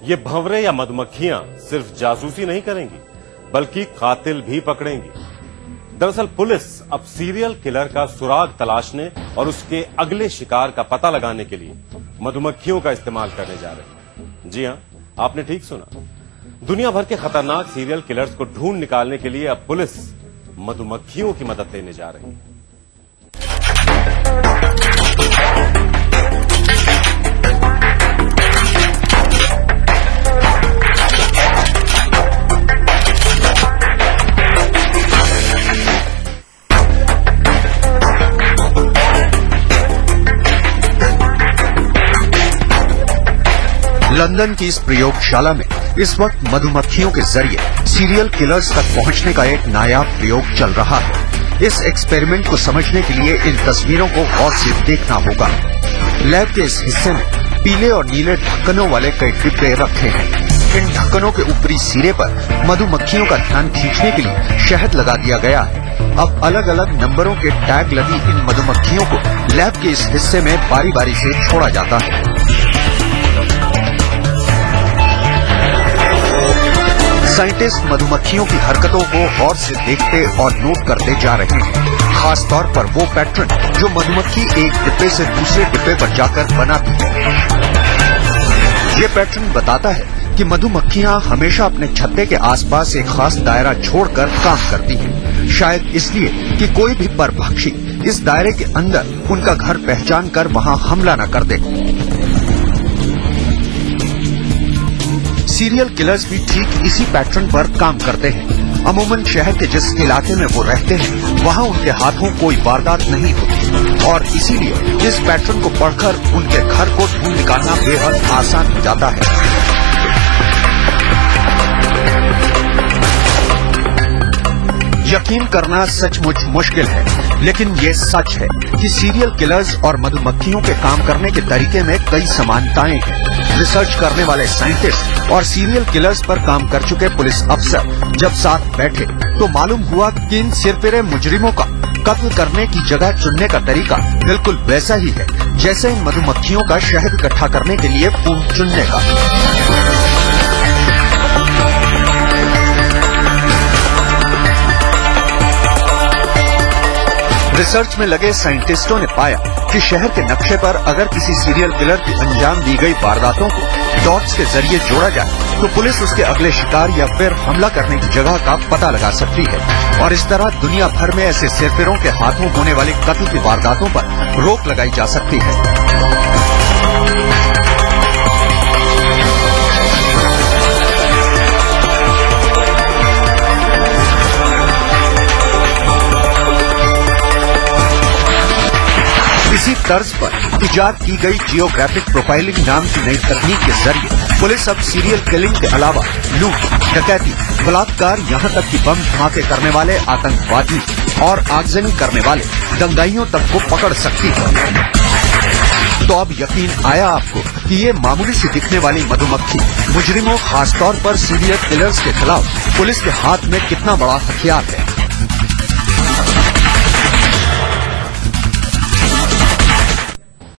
ये भंवरे या मधुमक्खियां सिर्फ जासूसी नहीं करेंगी बल्कि कातिल भी पकड़ेंगी। दरअसल पुलिस अब सीरियल किलर का सुराग तलाशने और उसके अगले शिकार का पता लगाने के लिए मधुमक्खियों का इस्तेमाल करने जा रही है। जी हां, आपने ठीक सुना। दुनिया भर के खतरनाक सीरियल किलर्स को ढूंढ निकालने के लिए अब पुलिस मधुमक्खियों की मदद लेने जा रही है। लंदन की इस प्रयोगशाला में इस वक्त मधुमक्खियों के जरिए सीरियल किलर्स तक पहुंचने का एक नायाब प्रयोग चल रहा है। इस एक्सपेरिमेंट को समझने के लिए इन तस्वीरों को गौर से देखना होगा। लैब के इस हिस्से में पीले और नीले ढक्कनों वाले कई डिब्बे रखे हैं। इन ढक्कनों के ऊपरी सिरे पर मधुमक्खियों का ध्यान खींचने के लिए शहद लगा दिया गया है। अब अलग अलग नंबरों के टैग लगी इन मधुमक्खियों को लैब के इस हिस्से में बारी बारी से छोड़ा जाता है। साइंटिस्ट मधुमक्खियों की हरकतों को गौर से देखते और नोट करते जा रहे हैं, खास तौर पर वो पैटर्न जो मधुमक्खी एक डिब्बे से दूसरे डिब्बे पर जाकर बनाती है। ये पैटर्न बताता है कि मधुमक्खियां हमेशा अपने छत्ते के आसपास एक खास दायरा छोड़कर काम करती हैं, शायद इसलिए कि कोई भी परभक्षी इस दायरे के अंदर उनका घर पहचान कर वहां हमला न कर दे। सीरियल किलर्स भी ठीक इसी पैटर्न पर काम करते हैं। अमूमन शहर के जिस इलाके में वो रहते हैं वहाँ उनके हाथों कोई वारदात नहीं होती और इसीलिए इस पैटर्न को पढ़कर उनके घर को ढूंढ निकालना बेहद आसान हो जाता है। यकीन करना सचमुच मुश्किल है, लेकिन ये सच है कि सीरियल किलर्स और मधुमक्खियों के काम करने के तरीके में कई समानताएं हैं। रिसर्च करने वाले साइंटिस्ट और सीरियल किलर्स पर काम कर चुके पुलिस अफसर जब साथ बैठे तो मालूम हुआ कि इन सिरफिरे मुजरिमों का कत्ल करने की जगह चुनने का तरीका बिल्कुल वैसा ही है जैसे इन मधुमक्खियों का शहद इकट्ठा करने के लिए फूल चुनने का। रिसर्च में लगे साइंटिस्टों ने पाया कि शहर के नक्शे पर अगर किसी सीरियल किलर की अंजाम दी गई वारदातों को डॉट्स के जरिए जोड़ा जाए तो पुलिस उसके अगले शिकार या फिर हमला करने की जगह का पता लगा सकती है और इस तरह दुनिया भर में ऐसे सिरफिरों के हाथों होने वाली कत्ल की वारदातों पर रोक लगाई जा सकती है। इसी तर्ज पर इजाद की गई जियोग्राफिक प्रोफाइलिंग नाम की नई तकनीक के जरिए पुलिस अब सीरियल किलिंग के अलावा लूट, डकैती, बलात्कार, यहाँ तक कि बम धमाके करने वाले आतंकवादी और आगजनी करने वाले दंगाइयों तक को पकड़ सकती है। तो अब यकीन आया आपको कि ये मामूली सी दिखने वाली मधुमक्खी मुजरिमों, खासतौर पर सीरियल किलर्स के खिलाफ पुलिस के हाथ में कितना बड़ा हथियार है।